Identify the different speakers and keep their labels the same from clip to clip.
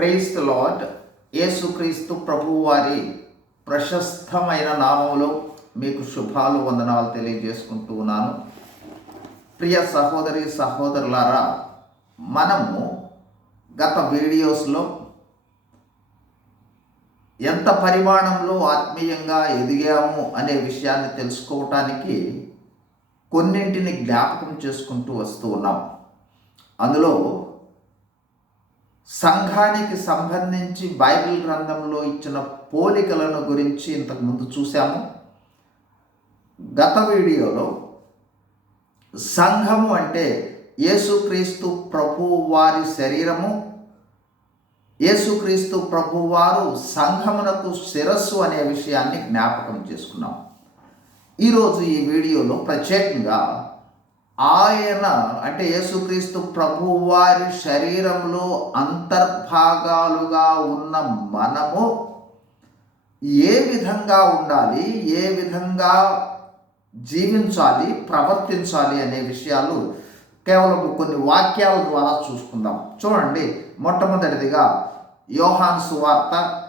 Speaker 1: Price lord యేసుక్రీస్తు ప్రభువారి ప్రశస్తమైన నామంలో మీకు శుభాలు వందనాలు తెలియజేసుకుంటూ ఉన్నాను. ప్రియ సహోదరి సహోదరులారా మనము గత వీడియోస్లో ఎంత పరిమాణంలో ఆత్మీయంగా ఎదిగాము అనే విషయాన్ని తెలుసుకోవటానికి కొన్నింటిని జ్ఞాపకం చేసుకుంటూ వస్తూ ఉన్నాం. అందులో సంఘానికి సంబంధించి బైబిల్ గ్రంథంలో ఇచ్చిన పోలికలను గురించి ఇంతకుముందు చూసాము గత వీడియోలో సంఘము అంటే యేసుక్రీస్తు ప్రభు వారి శరీరము. యేసుక్రీస్తు ప్రభువారు సంఘమునకు శిరస్సు అనే విషయాన్ని జ్ఞాపకం చేసుకున్నాం. ఈరోజు ఈ వీడియోలో ప్రత్యేకంగా ఆయన అంటే యేసుక్రీస్తు ప్రభువారి శరీరంలో అంతర్భాగాలుగా ఉన్న మనము ఏ విధంగా ఉండాలి ఏ విధంగా జీవించాలి ప్రవర్తించాలి అనే విషయాలు కేవలం కొన్ని వాక్యాల ద్వారా చూసుకుందాం. చూడండి మొట్టమొదటిదిగా యోహాన్ సువార్త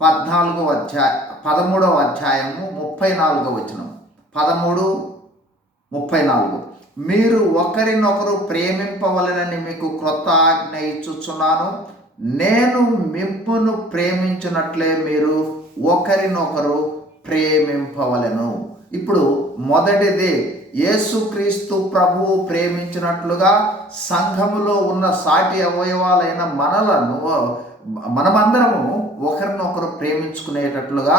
Speaker 1: పద్నాలుగో అధ్యాయ పదమూడవ అధ్యాయము ముప్పై నాలుగో వచనం. పదమూడు ముప్పై నాలుగు. మీరు ఒకరినొకరు ప్రేమింపవలనని మీకు క్రొత్త ఆజ్ఞ ఇచ్చుచున్నాను. నేను మిమ్మును ప్రేమించినట్లే మీరు ఒకరినొకరు ప్రేమింపవలను. ఇప్పుడు మొదటిది యేసుక్రీస్తు ప్రభువు ప్రేమించినట్లుగా సంఘములో ఉన్న సాటి అవయవాలైన మనలను మనమందరము ఒకరినొకరు ప్రేమించుకునేటట్లుగా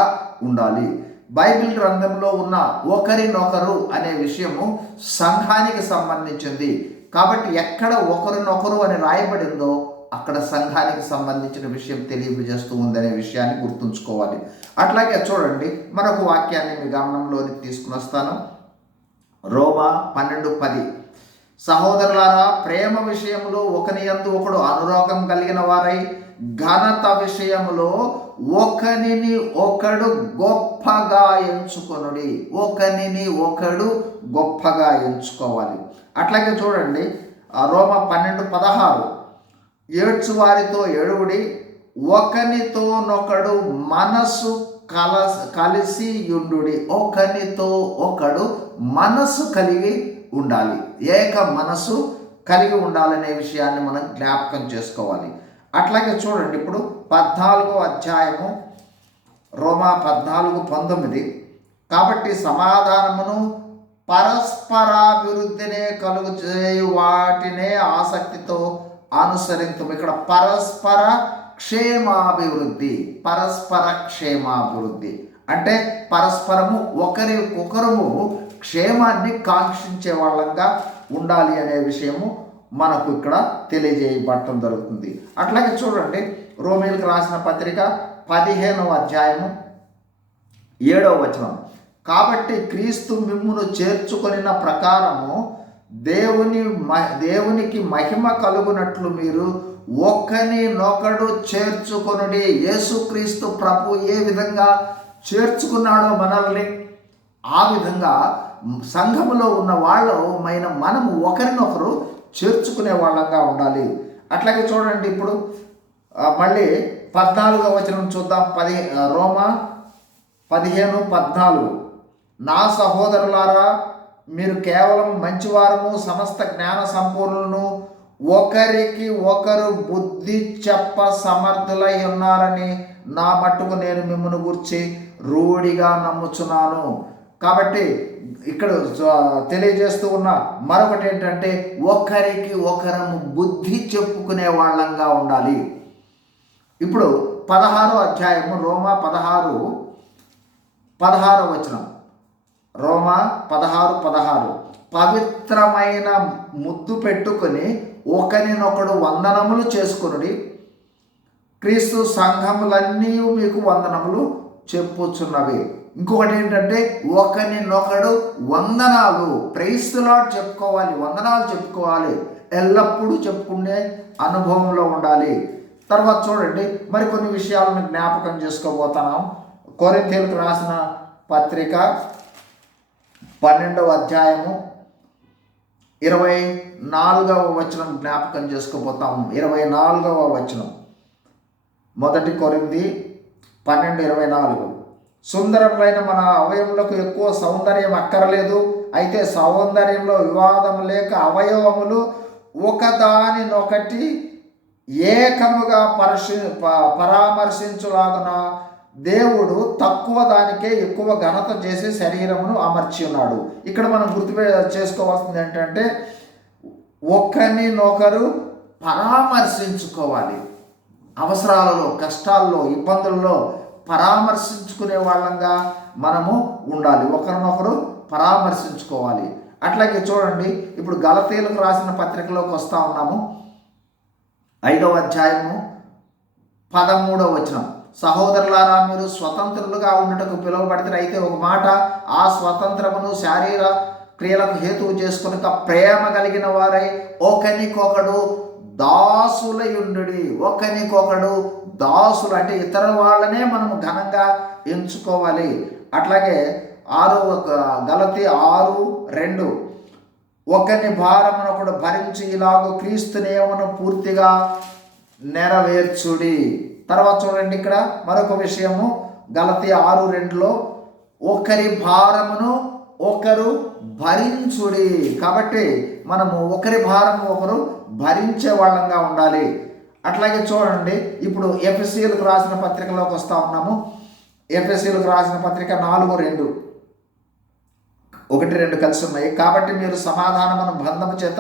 Speaker 1: ఉండాలి. బైబిల్ గ్రంథంలో ఉన్న ఒకరినొకరు అనే విషయము సంఘానికి సంబంధించింది. కాబట్టి ఎక్కడ ఒకరినొకరు అని రాయబడిందో అక్కడ సంఘానికి సంబంధించిన విషయం తెలియజేస్తూ ఉందనే విషయాన్ని గుర్తుంచుకోవాలి. అట్లాగే చూడండి మరొక వాక్యాన్ని మీ గమనంలోనికి తీసుకుని వస్తాను. రోమా పన్నెండు పది. సహోదరులారా ప్రేమ విషయంలో ఒకని ఎందు ఒకడు అనురోగం కలిగిన వారై ఘనత విషయంలో ఒకనిని ఒకడు గొప్పగా ఎంచుకొనుడి. ఒకనిని ఒకడు గొప్పగా ఎంచుకోవాలి. అట్లాగే చూడండి రోమ పన్నెండు పదహారు. ఏడ్చు వారితో ఏడువుడి ఒకనితోనొకడు మనసు కల కలిసి ఉండుడి ఒకనితో ఒకడు మనసు కలిగి ఉండాలి. ఏక మనసు కలిగి ఉండాలనే విషయాన్ని మనం జ్ఞాపకం చేసుకోవాలి. అట్లాగే చూడండి ఇప్పుడు పద్నాలుగో అధ్యాయము రోమా పద్నాలుగు పంతొమ్మిది. కాబట్టి సమాధానమును పరస్పరాభివృద్ధినే కలుగు చేయు వాటినే ఆసక్తితో అనుసరించు ఇక్కడ పరస్పర క్షేమాభివృద్ధి పరస్పర క్షేమాభివృద్ధి. అంటే పరస్పరము ఒకరి ఒకరము క్షేమాన్ని కాంక్షించే వాళ్ళంగా ఉండాలి అనే విషయము మనకు ఇక్కడ తెలియజేయబడటం జరుగుతుంది. అట్లాగే చూడండి రోమిల్కి రాసిన పత్రిక పదిహేనవ అధ్యాయము ఏడవ వచనం. కాబట్టి క్రీస్తు మిమ్మును చేర్చుకొనిన ప్రకారము దేవుని దేవునికి మహిమ కలుగునట్లు మీరు ఒకరినొకడు చేర్చుకొనుడి. యేసుక్రీస్తు ప్రభు ఏ విధంగా చేర్చుకున్నాడో మనల్ని ఆ విధంగా సంఘములో ఉన్న వాళ్ళు మైన మనము ఒకరినొకరు చేర్చుకునే వాళ్ళంగా ఉండాలి. అట్లాగే చూడండి ఇప్పుడు మళ్ళీ పద్నాలుగో వచనం చూద్దాం. పది రోమా పదిహేను పద్నాలుగు. నా సహోదరులారా మీరు కేవలం మంచివారము సమస్త జ్ఞాన సంపూర్ణులను ఒకరికి ఒకరు బుద్ధి చెప్ప సమర్థులై ఉన్నారని నా మట్టుకు నేను మిమ్మల్ని గుర్చి రూఢిగా నమ్ముచున్నాను. కాబట్టి ఇక్కడ తెలియజేస్తూ ఉన్న మరొకటి ఏంటంటే ఒకరికి ఒకరము బుద్ధి చెప్పుకునే వాళ్ళంగా ఉండాలి. ఇప్పుడు పదహారు అధ్యాయము రోమా పదహారు పదహారు వచనం. రోమా పదహారు పదహారు. పవిత్రమైన ముద్దు పెట్టుకొని ఒకరినొకడు వందనములు చేసుకుని క్రీస్తు సంఘములన్నీ మీకు వందనములు చెప్పుచున్నవి. ఇంకొకటి ఏంటంటే ఒకరినొకడు వందనాలు. ప్రైస్తులా చెప్పుకోవాలి వందనాలు చెప్పుకోవాలి. ఎల్లప్పుడూ చెప్పుకునే అనుభవంలో ఉండాలి. తర్వాత చూడండి మరికొన్ని విషయాలను జ్ఞాపకం చేసుకోబోతున్నాం. కొరింతేలకు రాసిన పత్రిక పన్నెండవ అధ్యాయము ఇరవై నాలుగవ వచనం జ్ఞాపకం చేసుకోబోతాము ఇరవై నాలుగవ వచనం. మొదటి కొరింది పన్నెండు ఇరవై నాలుగు. సుందరములైన మన అవయములకు ఎక్కువ సౌందర్యం అక్కరలేదు. అయితే సౌందర్యంలో వివాదం లేక అవయవములు ఒకదానినొకటి ఏకముగా పరిశీ ప- పరామర్శించులాగున దేవుడు తక్కువ దానికే ఎక్కువ ఘనత చేసి శరీరమును అమర్చి ఉన్నాడు. ఇక్కడ మనం గుర్తు చేసుకోవాల్సింది ఏంటంటే ఒకరినొకరు పరామర్శించుకోవాలి. అవసరాలలో కష్టాల్లో ఇబ్బందుల్లో పరామర్శించుకునే వాళ్ళంగా మనము ఉండాలి. ఒకరినొకరు పరామర్శించుకోవాలి. అట్లాగే చూడండి ఇప్పుడు గలతీలకు రాసిన పత్రికలోకి వస్తూ ఉన్నాము. ఐదవ అధ్యాయము పదమూడవ వచనం. సహోదరులారా మీరు స్వతంత్రులుగా ఉండటకు పిలువబడితే అయితే ఒక మాట ఆ స్వతంత్రమును శారీర క్రియలకు హేతువు చేసుకునక ప్రేమ కలిగిన వారై ఒకనికొకడు దాసులయుండు ఒకనికొకడు దాసులు అంటే ఇతర వాళ్ళనే మనము ఘనంగా ఎంచుకోవాలి. అట్లాగే ఆరు గలతి ఆరు రెండు ఒకని కూడా భరించి ఇలాగో క్రీస్తు నియమను పూర్తిగా నెరవేర్చుడి. తర్వాత చూడండి ఇక్కడ మరొక విషయము గలతి ఆరు రెండులో ఒకరి భారమును ఒకరు భరించుడి. కాబట్టి మనము ఒకరి భారము ఒకరు భరించే వాళ్ళంగా ఉండాలి. అట్లాగే చూడండి ఇప్పుడు ఎఫ్ఎస్సీలకు రాసిన పత్రికలోకి వస్తూ ఉన్నాము. ఎఫ్ఎస్సీలకు రాసిన పత్రిక నాలుగు రెండు. ఒకటి రెండు కలిసి ఉన్నాయి. కాబట్టి మీరు సమాధానమును బంధము చేత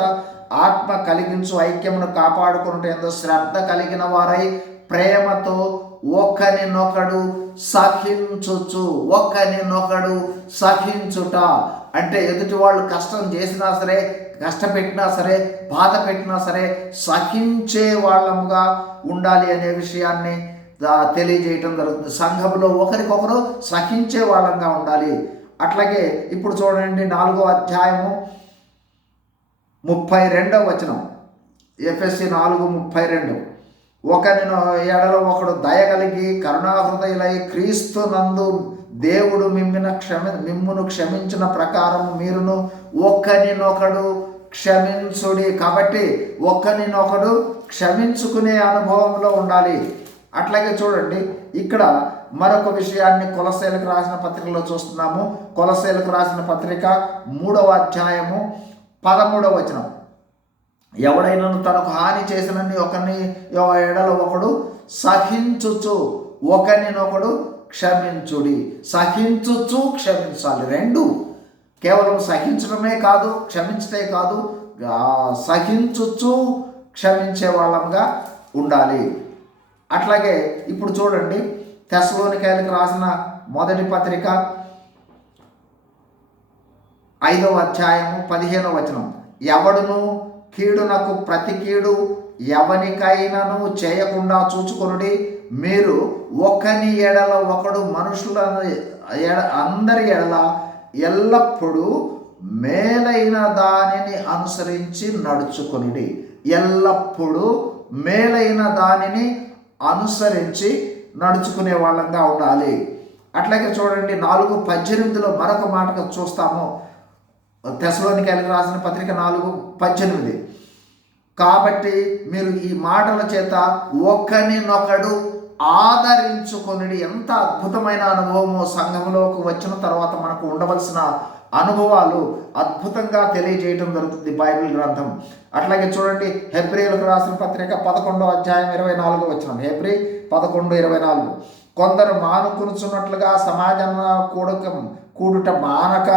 Speaker 1: ఆత్మ కలిగించు ఐక్యమును కాపాడుకుంటే ఎంతో శ్రద్ధ కలిగిన వారై ప్రేమతో ఒకరినొకడు సహించుచు ఒకరినొకడు సహించుట. అంటే ఎదుటి వాళ్ళు కష్టం చేసినా సరే కష్టపెట్టినా సరే బాధ పెట్టినా సరే సహించే వాళ్ళముగా ఉండాలి అనే విషయాన్ని తెలియజేయటం జరుగుతుంది. సంఘంలో ఒకరికొకరు సహించే వాళ్ళంగా ఉండాలి. అట్లాగే ఇప్పుడు చూడండి నాలుగో అధ్యాయము ముప్పై రెండవ వచనం. ఎఫ్ఎస్సి నాలుగు ముప్పై రెండు ఒకరిని ఎడలో ఒకడు దయగలిగి కరుణాహృదయులై క్రీస్తు నందు దేవుడు మిమ్మిన క్షమి మిమ్మును క్షమించిన ప్రకారం మీరును. ఒకరినొకడు క్షమించుడి. కాబట్టి ఒకరినొకడు క్షమించుకునే అనుభవంలో ఉండాలి. అట్లాగే చూడండి ఇక్కడ మరొక విషయాన్ని కొలసేలకు రాసిన పత్రికలో చూస్తున్నాము. కొలసేలకు రాసిన పత్రిక మూడవ అధ్యాయము పదమూడవ వచనం. ఎవడైనా తనకు హాని చేసినని ఒకరిని ఎడల ఒకడు సహించుచు ఒకరినొకడు క్షమించుడి. సహించుచు క్షమించాలి. రెండు కేవలం సహించడమే కాదు క్షమించటే కాదు సహించుచు క్షమించే వాళ్ళంగా ఉండాలి. అట్లాగే ఇప్పుడు చూడండి తెసలోనికాయలకు రాసిన మొదటి పత్రిక ఐదవ అధ్యాయము పదిహేనవ వచనం. ఎవడును కీడునకు ప్రతి కీడు ఎవనికైనాను చేయకుండా చూచుకొనుడి. మీరు ఒకని ఎడల ఒకడు మనుషులను ఎడ అందరి ఎడల ఎల్లప్పుడూ మేలైన దానిని అనుసరించి నడుచుకొనుడి. ఎల్లప్పుడూ మేలైన దానిని అనుసరించి నడుచుకునే వాళ్ళంగా ఉండాలి. అట్లాగే చూడండి నాలుగు పద్దెనిమిదిలో మరొక మాటగా చూస్తాము. తెసలోనికాయలకు రాసిన పత్రిక నాలుగు పద్దెనిమిది. కాబట్టి మీరు ఈ మాటల చేత ఒకరినొకడు ఆదరించుకొనిడి. ఎంత అద్భుతమైన అనుభవమో సంఘంలోకి వచ్చిన తర్వాత మనకు ఉండవలసిన అనుభవాలు అద్భుతంగా తెలియజేయటం జరుగుతుంది బైబిల్ గ్రంథం. అట్లాగే చూడండి హెబ్రిలకు రాసిన పత్రిక పదకొండో అధ్యాయం ఇరవై నాలుగు వచ్చిన హెబ్రి పదకొండు ఇరవై నాలుగు. కొందరు మానుకునుచున్నట్లుగా సమాజంలో కూడక కూడుట మానక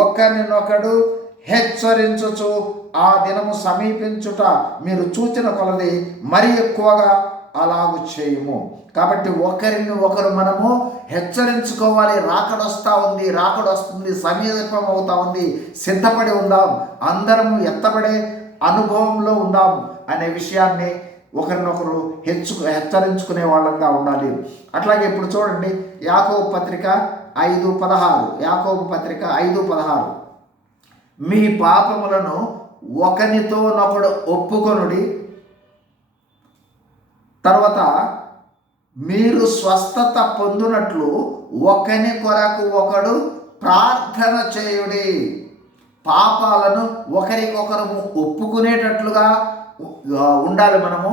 Speaker 1: ఒకరినొకడు హెచ్చరించుచు ఆ దినము సమీపించుట మీరు చూచిన కొలది మరి ఎక్కువగా అలాగు చేయము. కాబట్టి ఒకరిని ఒకరు మనము హెచ్చరించుకోవాలి. రాకడొస్తా ఉంది రాకడొస్తుంది సమీపం అవుతా ఉంది సిద్ధపడి ఉందాం అందరము ఎత్తబడే అనుభవంలో ఉందాం అనే విషయాన్ని ఒకరినొకరు హెచ్చు హెచ్చరించుకునే వాళ్ళంగా ఉండాలి. అట్లాగే ఇప్పుడు చూడండి యాకోబు పత్రిక ఐదు పదహారు యాకోబు పత్రిక ఐదు పదహారు. మీ పాపములను ఒకనితోనొకడు ఒప్పుకొనుడి తర్వాత మీరు స్వస్థత పొందునట్లు ఒకని కొరకు ఒకడు ప్రార్థన చేయుడి. పాపాలను ఒకరికొకరు ఒప్పుకునేటట్లుగా ఉండాలి మనము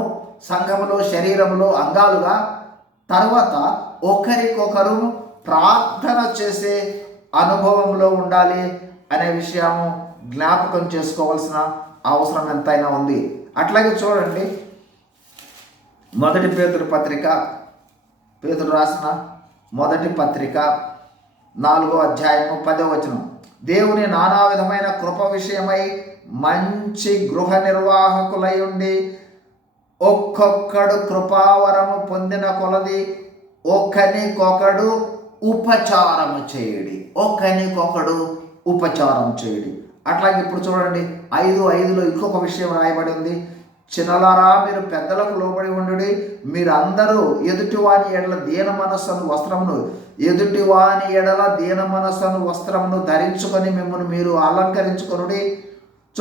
Speaker 1: సంఘములో శరీరములో అంగాలుగా తర్వాత ఒకరికొకరు ప్రార్థన చేసే అనుభవంలో ఉండాలి అనే విషయము జ్ఞాపకం చేసుకోవాల్సిన అవసరం ఎంతైనా ఉంది. అట్లాగే చూడండి మొదటి పేతురు పత్రిక పేతురు రాసిన మొదటి పత్రిక నాలుగో అధ్యాయము పదో వచనం. దేవుని నానా విధమైన కృప విషయమై మంచి గృహ నిర్వాహకులై ఉండి ఒక్కొక్కడు కృపావరము పొందిన కొలది ఒకనికొకడు ఉపచారము చేయడి. ఒకనికొకడు ఉపచారం చేయడి. అట్లాగే ఇప్పుడు చూడండి ఐదు ఐదులో ఇంకొక విషయం రాయబడి ఉంది. చిన్నలారా మీరు పెద్దలకు లోబడి ఉండుడి. మీరందరూ ఎదుటివాని ఎడల దీన మనస్సును వస్త్రమును ఎదుటివాని ఎడల దీన మనస్సును వస్త్రమును ధరించుకొని మిమ్మల్ని మీరు అలంకరించుకొనుడి.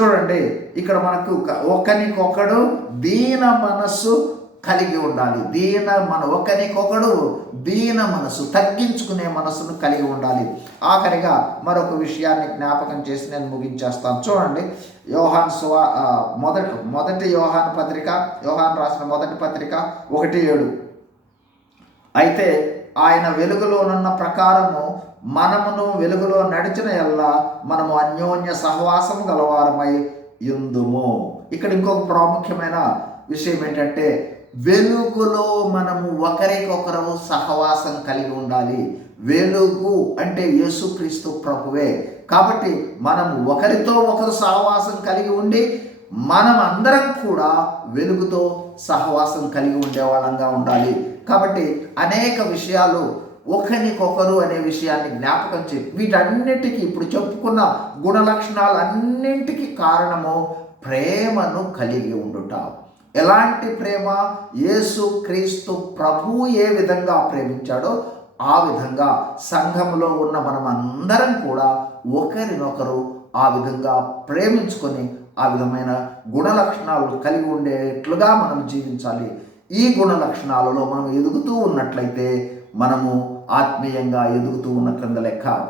Speaker 1: చూడండి ఇక్కడ మనకు ఒక- ఒకనికొకడు దీన మనస్సు కలిగి ఉండాలి. దీన మన ఒకరికొకడు దీన మనసు తగ్గించుకునే మనసును కలిగి ఉండాలి. ఆఖరిగా మరొక విషయాన్ని జ్ఞాపకం చేసి నేను ముగించేస్తాను. చూడండి యోహాన్ సువా మొదటి మొదటి యోహాన్ పత్రిక యోహాన్ రాసిన మొదటి పత్రిక ఒకటి ఏడు. అయితే ఆయన వెలుగులోనున్న ప్రకారము మనమును వెలుగులో నడిచిన ఎల్లా మనము అన్యోన్య సహవాసము గలవారమై యుందుము ఇక్కడ ఇంకొక ప్రాముఖ్యమైన విషయం ఏంటంటే వెలుగులో మనము ఒకరికొకరు సహవాసం కలిగి ఉండాలి. వెలుగు అంటే యేసుక్రీస్తు ప్రభువే. కాబట్టి మనం ఒకరితో ఒకరు సహవాసం కలిగి ఉండి మనం అందరం కూడా వెలుగుతో సహవాసం కలిగి ఉండే వాళ్ళంగా ఉండాలి. కాబట్టి అనేక విషయాలు ఒకరికొకరు అనే విషయాన్ని జ్ఞాపకం చే వీటన్నిటికీ ఇప్పుడు చెప్పుకున్న గుణ లక్షణాలన్నింటికి కారణము ప్రేమను కలిగి ఉండుట. ఎలాంటి ప్రేమ? యేసు క్రీస్తు ప్రభు ఏ విధంగా ప్రేమించాడో ఆ విధంగా సంఘంలో ఉన్న మనం అందరం కూడా ఒకరినొకరు ఆ విధంగా ప్రేమించుకొని ఆ విధమైన గుణ లక్షణాలు కలిగి ఉండేట్లుగా మనం జీవించాలి. ఈ గుణ లక్షణాలలో మనం ఎదుగుతూ ఉన్నట్లయితే మనము ఆత్మీయంగా ఎదుగుతూ ఉన్న క్రింద లెక్క.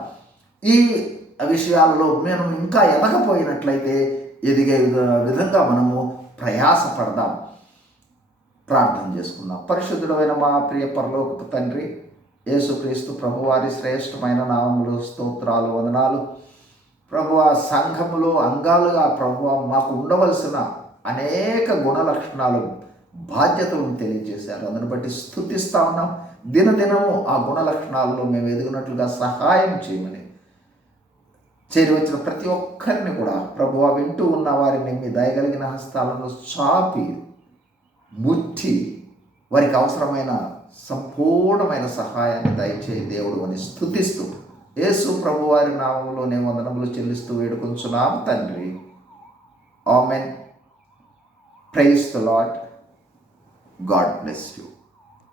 Speaker 1: ఈ విషయాలలో మేము ఇంకా ఎదగపోయినట్లయితే ఎదిగే విధ- విధంగా మనము ప్రయాసపడదాం. ప్రార్థన చేసుకుందాం. పరిశుద్ధుడమైన మా ప్రియ పరలోకపు తండ్రి యేసుక్రీస్తు ప్రభువారి శ్రేష్టమైన నామములు స్తోత్రాలు వదనాలు. ప్రభువ సంఘములో అంగాలుగా ప్రభువ మాకు ఉండవలసిన అనేక గుణ లక్షణాలు బాధ్యతలను తెలియజేశారు. అందుని బట్టి స్థుతిస్తా ఉన్నాం. దినదినము ఆ గుణ లక్షణాలలో మేము ఎదిగినట్లుగా సహాయం చేయమని చేరి వచ్చిన ప్రతి ఒక్కరిని కూడా ప్రభువ వింటూ ఉన్న వారిని మీ దయగలిగిన హస్తాలను చాపి ముట్టి వారికి అవసరమైన సంపూర్ణమైన సహాయాన్ని దయచేయి. దేవుడు అని స్థుతిస్తూ యేసు ప్రభు వారి నామంలోనే వందనములు చెల్లిస్తూ వేడుకొంచున్నాం తండ్రి. Amen. Praise the Lord God bless you.